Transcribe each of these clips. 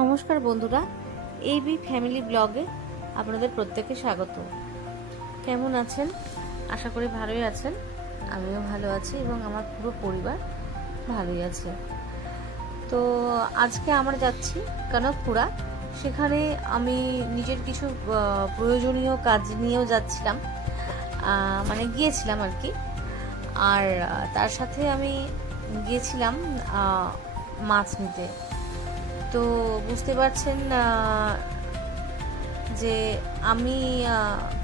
নমস্কার বন্ধুরা, AB family ব্লগে আপনাদের প্রত্যেককে স্বাগত। কেমন আছেন? আশা করি ভালোই আছেন। আমিও ভালো আছি এবং আমার পুরো পরিবার ভালোই আছে। তো আজকে আমরা যাচ্ছি কনকপুরা। সেখানে আমি নিজের কিছু প্রয়োজনীয় কাজ নিয়েও যাচ্ছিলাম, মানে গিয়েছিলাম আর কি। আর তার সাথে আমি গিয়েছিলাম মাছ নিতে। তো বুঝতে পারছেন যে আমি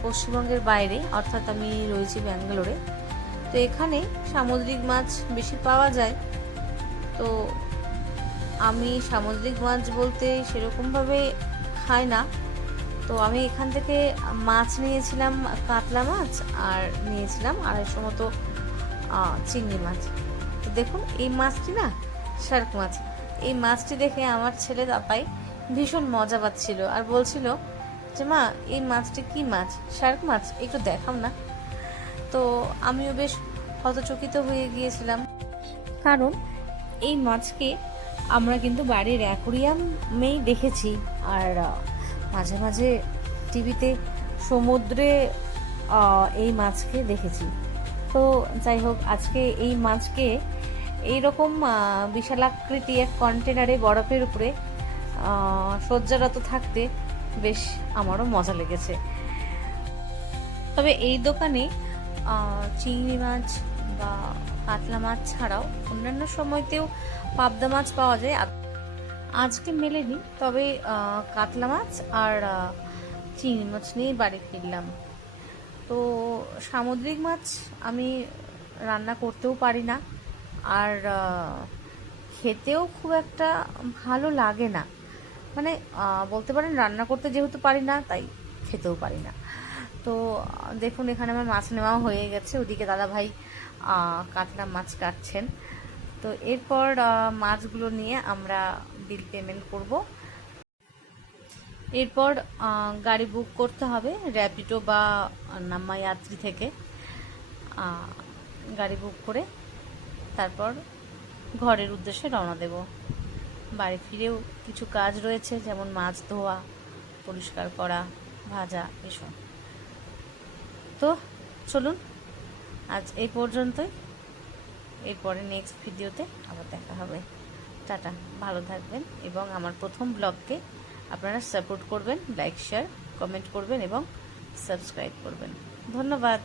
পশ্চিমবঙ্গের বাইরে, অর্থাৎ আমি রয়েছি ব্যাঙ্গালোরে। তো এখানে সামুদ্রিক মাছ বেশি পাওয়া যায়। তো আমি সামুদ্রিক মাছ বলতে সেরকমভাবে খাই না। তো আমি এখান থেকে মাছ নিয়েছিলাম, কাতলা মাছ, আর নিয়েছিলাম 250 মতো চিংড়ি মাছ। তো দেখুন, এই মাছটি না শার্ক মাছ। এই মাছটি দেখে আমার ছেলে দাপাই ভীষণ মজা পাচ্ছিল আর বলছিল যে মা, এই মাছটি কি মাছ? শার্ক মাছ, একটু দেখাও না। তো আমিও বেশ হতচকিত হয়ে গিয়েছিলাম, কারণ এই মাছকে আমরা কিন্তু বাড়ির অ্যাকোরিয়ামেই দেখেছি, আর মাঝে মাঝে টিভিতে সমুদ্রে এই মাছকে দেখেছি। তো যাই হোক, আজকে এই মাছকে এইরকম বিশালাকৃতি এক কন্টেনারে বরফের উপরে সজ্জারত থাকতে বেশ আমারও মজা লেগেছে। তবে এই দোকানে চিংড়ি মাছ বা কাতলা মাছ ছাড়াও অন্যান্য সময়তেও পাবদা মাছ পাওয়া যায়। আজকে মেলেনি, তবে কাতলা মাছ আর চিংড়ি মাছ নিয়ে বাড়ি ফিরলাম। তো সামুদ্রিক মাছ আমি রান্না করতেও পারি না, আর খেতেও খুব একটা ভালো লাগে না। মানে বলতে পারেন, রান্না করতে যেহেতু পারি না, তাই খেতেও পারি না। তো দেখুন, এখানে আমার মাছ নেওয়া হয়ে গেছে। ওদিকে দাদা ভাই কাতলা মাছ কাটছেন। তো এরপর মাছগুলো নিয়ে আমরা বিল পেমেন্ট করব। এরপর গাড়ি বুক করতে হবে র্যাপিডো বা নাম্মা যাত্রী থেকে। গাড়ি বুক করে তারপর ঘরের উদ্দেশ্যে রওনা দেব। বাড়ি ফিরেও কিছু কাজ রয়েছে, যেমন মাছ ধোয়া, পরিষ্কার করা, ভাজা, এসব। তো চলুন, আজ এই পর্যন্তই। এরপরে নেক্সট ভিডিওতে আবার দেখা হবে। টাটা, ভালো থাকবেন এবং আমার প্রথম ব্লগকে আপনারা সাপোর্ট করবেন, লাইক, শেয়ার, কমেন্ট করবেন এবং সাবস্ক্রাইব করবেন। ধন্যবাদ।